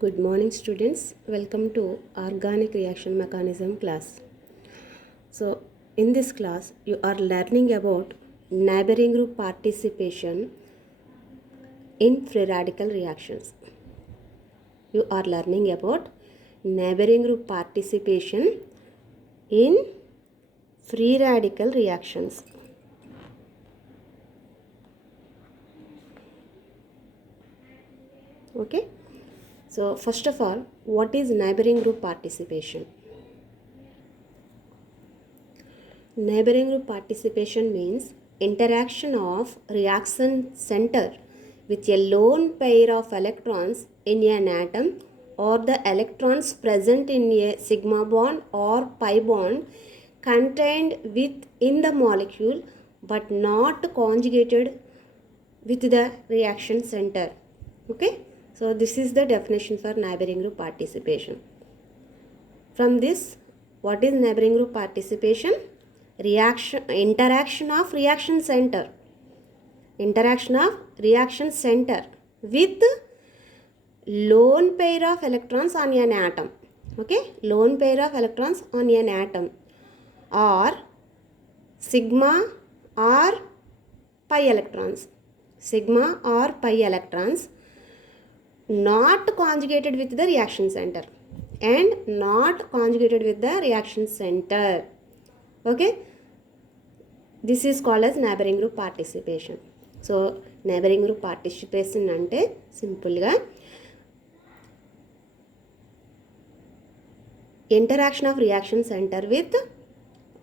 Good morning students, welcome to organic reaction mechanism class. So in this class you are learning about neighboring group participation in free radical reactions. You are learning about neighboring group participation in free radical reactions. Okay, so first of all, what is neighboring group participation? Neighboring group participation means interaction of reaction center with a lone pair of electrons in an atom or the electrons present in a sigma bond or pi bond contained within the molecule but not conjugated with the reaction center. Okay, so this is the definition for neighboring group participation. From this, what is neighboring group participation? Interaction of reaction center with lone pair of electrons on an atom. Okay, lone pair of electrons on an atom or sigma or pi electrons not conjugated with the reaction center Okay, this is called as neighboring group participation. So neighboring group participation ante simple ga interaction of reaction center with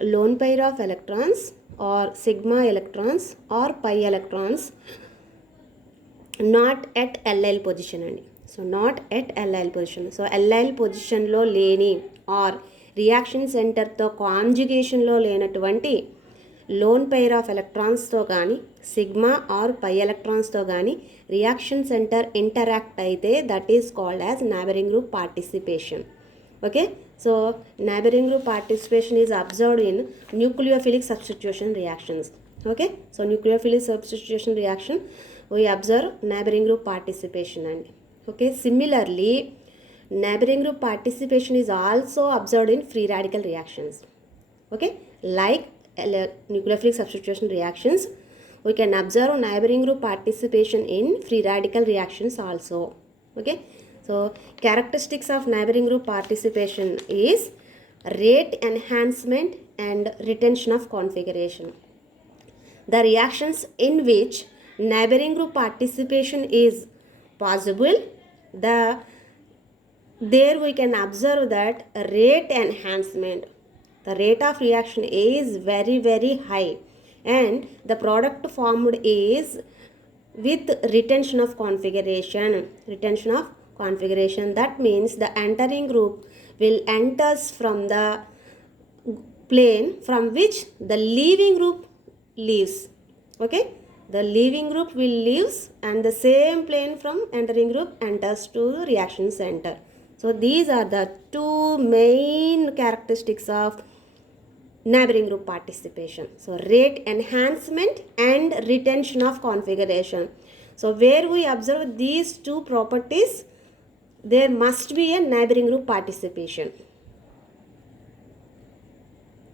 lone pair of electrons or sigma electrons or pi electrons not at allyl position andi. So not at allyl position. So allyl position lo leni or reaction సెంటర్తో కాంజుగేషన్లో లేనటువంటి lone pair of ఎలక్ట్రాన్స్తో కానీ sigma are pi ఎలక్ట్రాన్స్తో కానీ reaction centre interact అయితే that is called as neighbouring group participation. Okay, so neighbouring group participation is observed in nucleophilic substitution reactions. Okay, so nucleophilic substitution reaction we observe neighbouring group participation అండి. Okay, similarly neighboring group participation is also observed in free radical reactions. Okay, like nucleophilic substitution reactions, we can observe neighboring group participation in free radical reactions also. Okay, so characteristics of neighboring group participation is rate enhancement and retention of configuration. The reactions in which neighboring group participation is possible, there we can observe that rate enhancement, the rate of reaction is very high and the product formed is with retention of configuration. That means the entering group will enters from the plane from which the leaving group leaves. Okay, the leaving group will leaves and the same plane from entering group enters to the reaction center. So these are the two main characteristics of neighboring group participation. So rate enhancement and retention of configuration. So where we observe these two properties, there must be a neighboring group participation.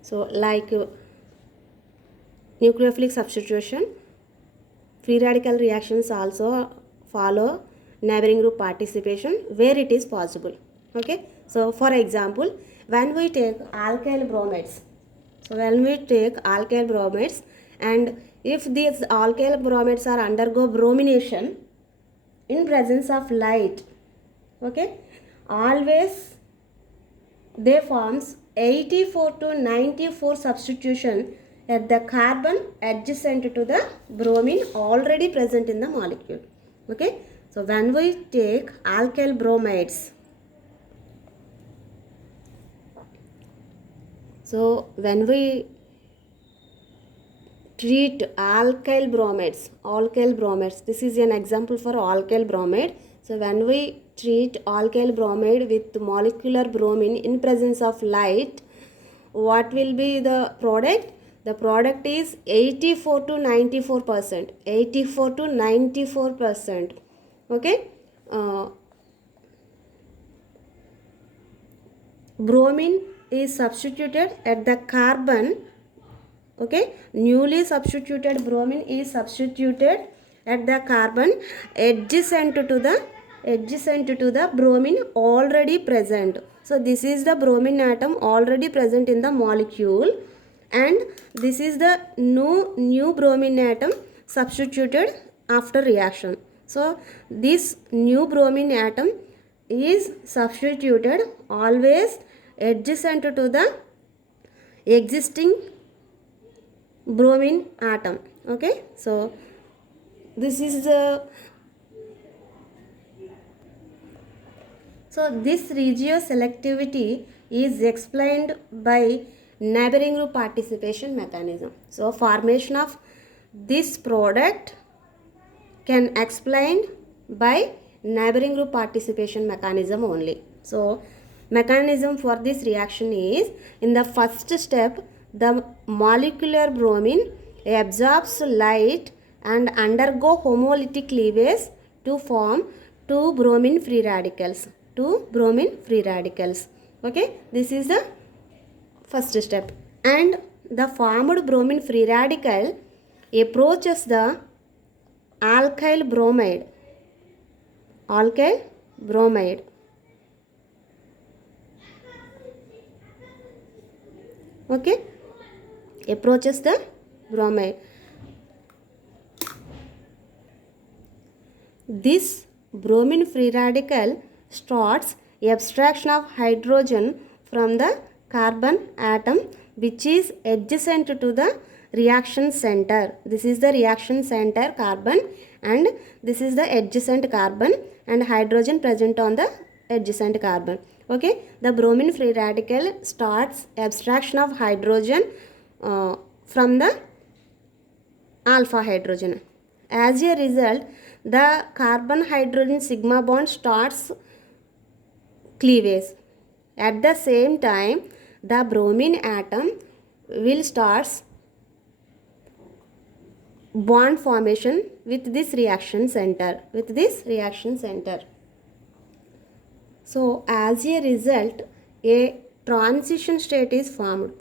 So like nucleophilic substitution, free radical reactions also follow neighboring group participation where it is possible. Okay, so for example, when we take alkyl bromides, and if these alkyl bromides are undergo bromination in presence of light, okay, always they forms 84 to 94 substitution at the carbon adjacent to the bromine already present in the molecule. Okay, so when we take alkyl bromides, so when we treat alkyl bromides, this is an example for alkyl bromide. So when we treat alkyl bromide with molecular bromine in presence of light, what will be the product? The product is 84 to 94%. Okay, bromine is substituted at the carbon. Okay, newly substituted bromine is substituted at the carbon adjacent to the bromine already present. So this is the bromine atom already present in the molecule, and this is the new bromine atom substituted after reaction. So this new bromine atom is substituted always adjacent to the existing bromine atom. Okay, so this is the this regioselectivity is explained by neighboring group participation mechanism. So formation of this product can explained by neighboring group participation mechanism only. So mechanism for this reaction is, in the first step, the molecular bromine absorbs light and undergo homolytic cleavage to form two bromine free radicals. Okay, this is the first step. And the formed bromine free radical approaches the alkyl bromide. Okay, approaches the bromide. This bromine free radical starts abstraction of hydrogen from the carbon atom, which is adjacent to the reaction center. This is the reaction center carbon, and this is the adjacent carbon, and hydrogen present on the adjacent carbon. Okay, the bromine free radical starts abstraction of hydrogen from the alpha hydrogen. As a result, the carbon hydrogen sigma bond starts cleavage. At the same time, the bromine atom will start bond formation with this reaction center. So as a result, a transition state is formed.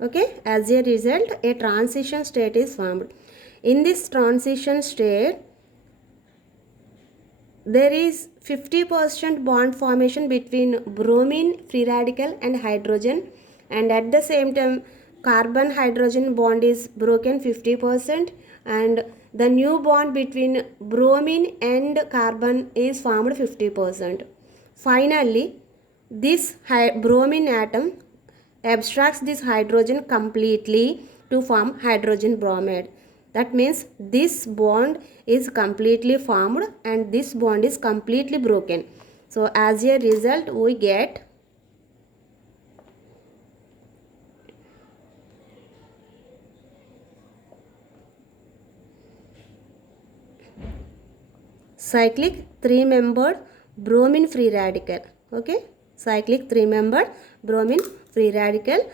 Okay, as a result, a transition state is formed. In this transition state, there is 50% bond formation between bromine free radical and hydrogen, and at the same time carbon hydrogen bond is broken 50%, and the new bond between bromine and carbon is formed 50%. Finally, this bromine atom abstracts this hydrogen completely to form hydrogen bromide. That means this bond is completely formed and this bond is completely broken. So as a result, we get cyclic 3-membered bromine free radical. Okay, cyclic 3-membered bromine free radical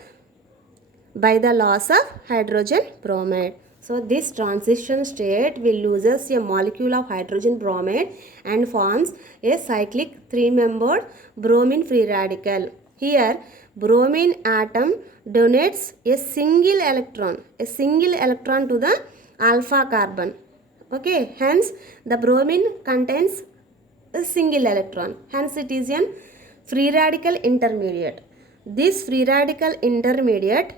by the loss of hydrogen bromide. So this transition state will loses a molecule of hydrogen bromide and forms a cyclic 3-membered bromine free radical. Here bromine atom donates a single electron to the alpha carbon. Okay, hence the bromine contains a single electron, hence it is a free radical intermediate. This free radical intermediate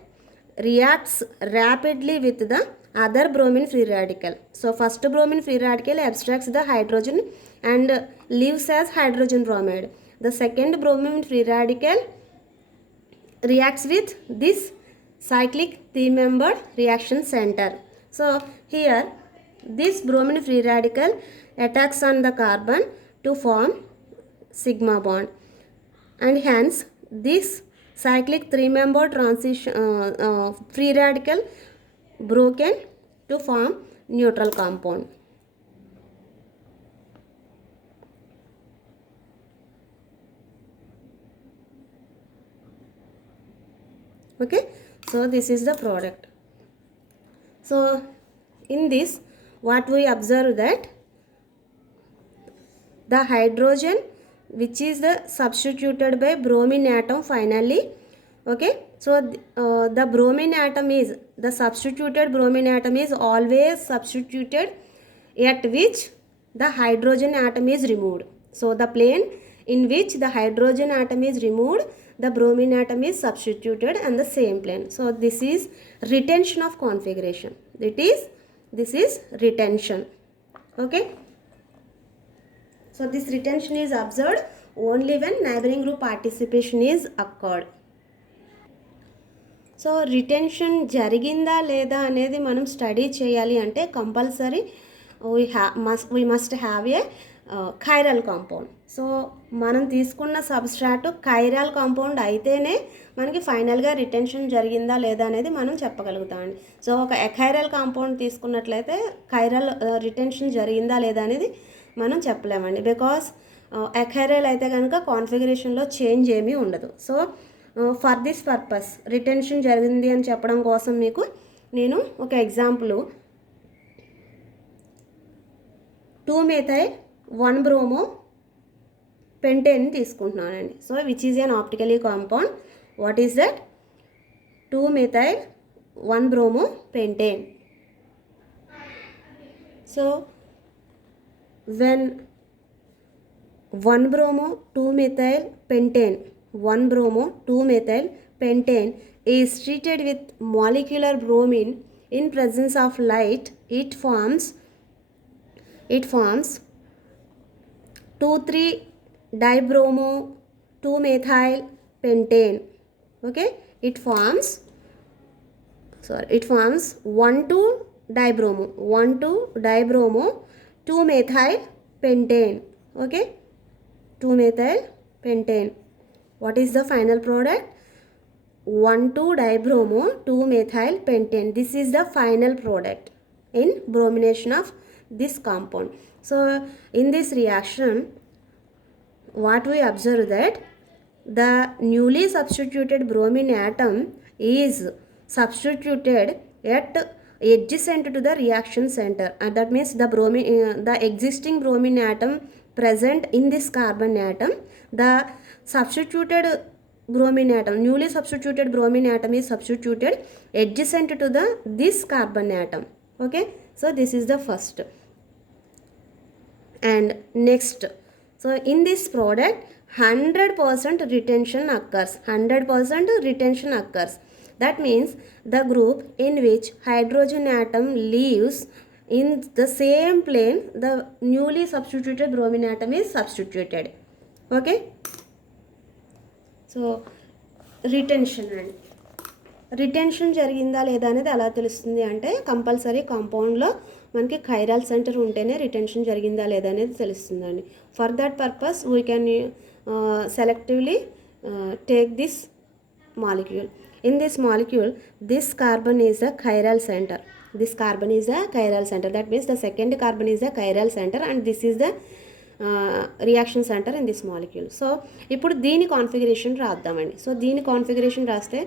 reacts rapidly with the other bromine free radical. So first bromine free radical abstracts the hydrogen and leaves as hydrogen bromide. The second bromine free radical reacts with this cyclic 3-membered reaction center. So here this bromine free radical attacks on the carbon to form sigma bond, and hence this cyclic 3-membered transition free radical broken to form neutral compound. Okay, so this is the product. So in this, what we observe that the hydrogen which is the substituted by bromine atom finally. Okay, so the bromine atom is, the substituted bromine atom is always substituted at which the hydrogen atom is removed. So the plane in which the hydrogen atom is removed, the bromine atom is substituted on the same plane. So this is retention of configuration. This is retention. Okay, so this retention is observed only when neighboring group participation is occurred. So retention జరిగిందా లేదా అనేది మనం study చేయాలి అంటే compulsory we must have a chiral compound. So మనం తీసుకున్న substrate chiral compound అయితేనే మనకి ఫైనల్గా రిటెన్షన్ జరిగిందా లేదా అనేది మనం చెప్పగలుగుతామండి. సో ఒక ఎకైరల్ కాంపౌండ్ తీసుకున్నట్లయితే కైరల్ రిటెన్షన్ జరిగిందా లేదా అనేది మనం చెప్పలేమండి. బికాస్ ఎకైరల్ అయితే కనుక కాన్ఫిగరేషన్లో చేంజ్ ఏమీ ఉండదు. So for this purpose retention జరిగింది అని చెప్పడం కోసం మీకు నేను ఒక ఎగ్జాంపుల్ 2-methyl 1-bromo pentane తీసుకుంటున్నానండి. So which is an optically compound. What is that? 2-methyl 1-bromo pentane. So when 1-bromo 2-methyl pentane 1-bromo 2-methyl pentane is treated with molecular bromine in presence of light, it forms 2,3-dibromo 2-methyl pentane. Okay, it forms 1,2-dibromo 2-methyl pentane. Okay, 2-methyl pentane. What is the final product? 1,2-dibromo 2-methyl pentane. This is the final product in bromination of this compound. So in this reaction, what we observe that the newly substituted bromine atom is substituted at adjacent to the reaction center, and that means the existing bromine atom present in this carbon atom, the substituted bromine atom, newly substituted bromine atom is substituted adjacent to this carbon atom. Okay, so this is the first. And next, so in this product 100% retention occurs. 100% retention occurs. That means the group in which hydrogen atom leaves in the same plane, the newly substituted bromine atom is substituted. Okay, so retention జరిగిందా లేదా అనేది ఎలా తెలుస్తుంది అంటే compulsory కాంపౌండ్లో మనకి chiral centre ఉంటేనే retention జరిగిందా లేదా అనేది తెలుస్తుందండి. For that purpose we can selectively take this molecule. In this molecule, this carbon is a chiral center. This carbon is a chiral center. That means the second carbon is a chiral center and this is the reaction center in this molecule. So ఇప్పుడు దీని configuration రాద్దామండి. So దీని configuration రాస్తే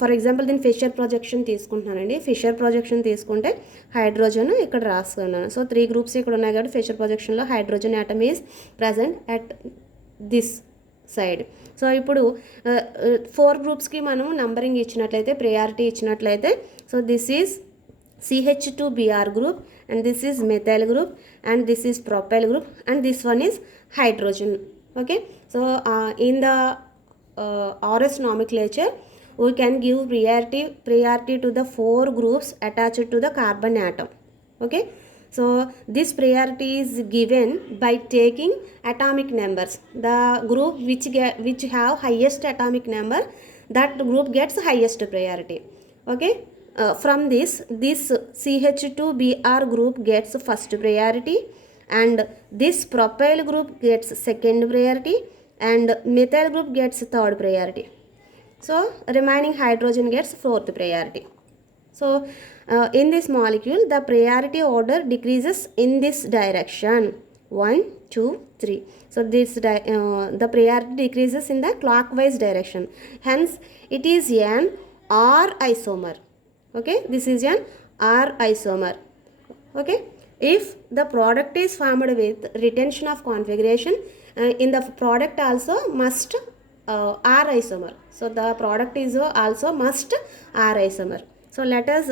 for example దీని Fischer projection తీసుకుంటున్నానండి. Fischer projection తీసుకుంటే hydrogen ఇక్కడ రాసుకున్నాను. సో 3 గ్రూప్స్ ఇక్కడ ఉన్నాయి కాబట్టి ఫిషర్ ప్రొజెక్షన్లో hydrogen atom is present at this side. So ఇప్పుడు 4 గ్రూప్స్కి మనం నంబరింగ్ ఇచ్చినట్లయితే, ప్రయారిటీ ఇచ్చినట్లయితే, so this is CH2Br group and this is methyl group and this is propyl group and this one is hydrogen. Okay, so in the RS nomenclature we can give priority to the 4 groups attached to the carbon atom. Okay, so this priority is given by taking atomic numbers. The group which have highest atomic number, that group gets highest priority. Okay, from this CH2Br group gets first priority and this propyl group gets second priority and methyl group gets third priority. So remaining hydrogen gets fourth priority. So in this molecule the priority order decreases in this direction 1, 2, 3. So this the priority decreases in the clockwise direction, hence it is an R isomer. Okay, this is an R isomer. Okay, if the product is formed with retention of configuration in the product also must R isomer. So the product is also must R isomer. So let us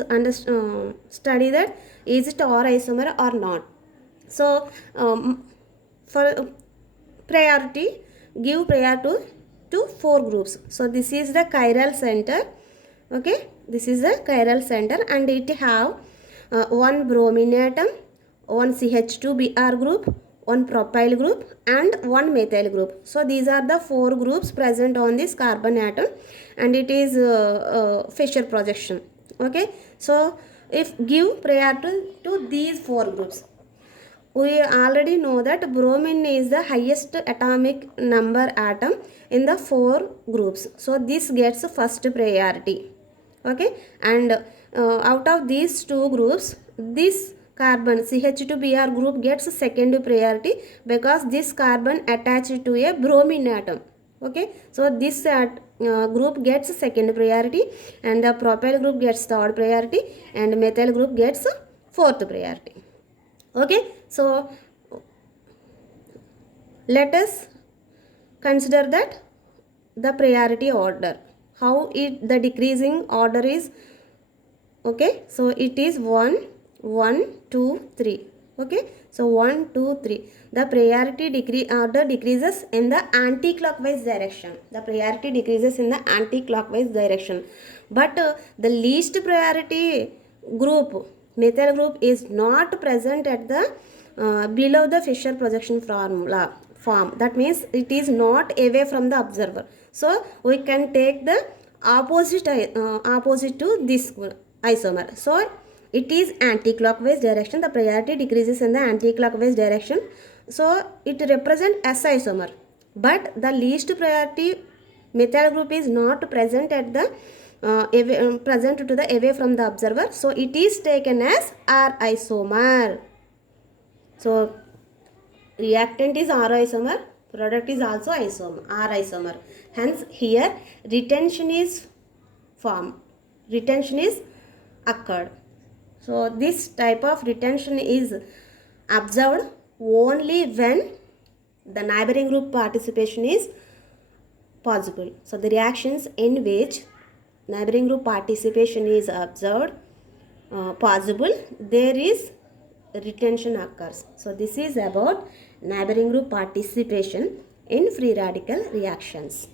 study that is it R isomer or not. So for priority, give priority to 4 groups. So this is the chiral center. Okay, this is the chiral center, and it have one bromine atom, one CH2Br group, one propyl group, and one methyl group. So these are the 4 groups present on this carbon atom, and it is Fischer projection. Okay, so if give priority to these 4 groups, we already know that bromine is the highest atomic number atom in the 4 groups. So this gets first priority. Okay, and out of these 2 groups, this carbon CH2Br group gets second priority because this carbon attached to a bromine atom. Okay, so this group gets second priority, and the propyl group gets third priority, and methyl group gets fourth priority. Okay, so let us consider that the priority order, how the decreasing order is. Okay, so it is 1 1 2 3. Okay, so 1 2 3, the priority order decreases in the anti-clockwise direction. The priority decreases in the anti-clockwise direction, but the least priority group, methyl group, is not present at the below the Fischer projection form. That means it is not away from the observer. So we can take the opposite to this isomer. So it is anti-clockwise direction. The priority decreases in the anti-clockwise direction. So it represents S isomer. But the least priority methyl group is not present at the present to the away from the observer. So it is taken as R isomer. So reactant is R isomer, product is also isomer, R isomer. Hence here retention is formed, retention is occurred. So this type of retention is observed only when the neighboring group participation is possible. So the reactions in which neighboring group participation is observed possible, there is retention occurs. So this is about neighboring group participation in free radical reactions.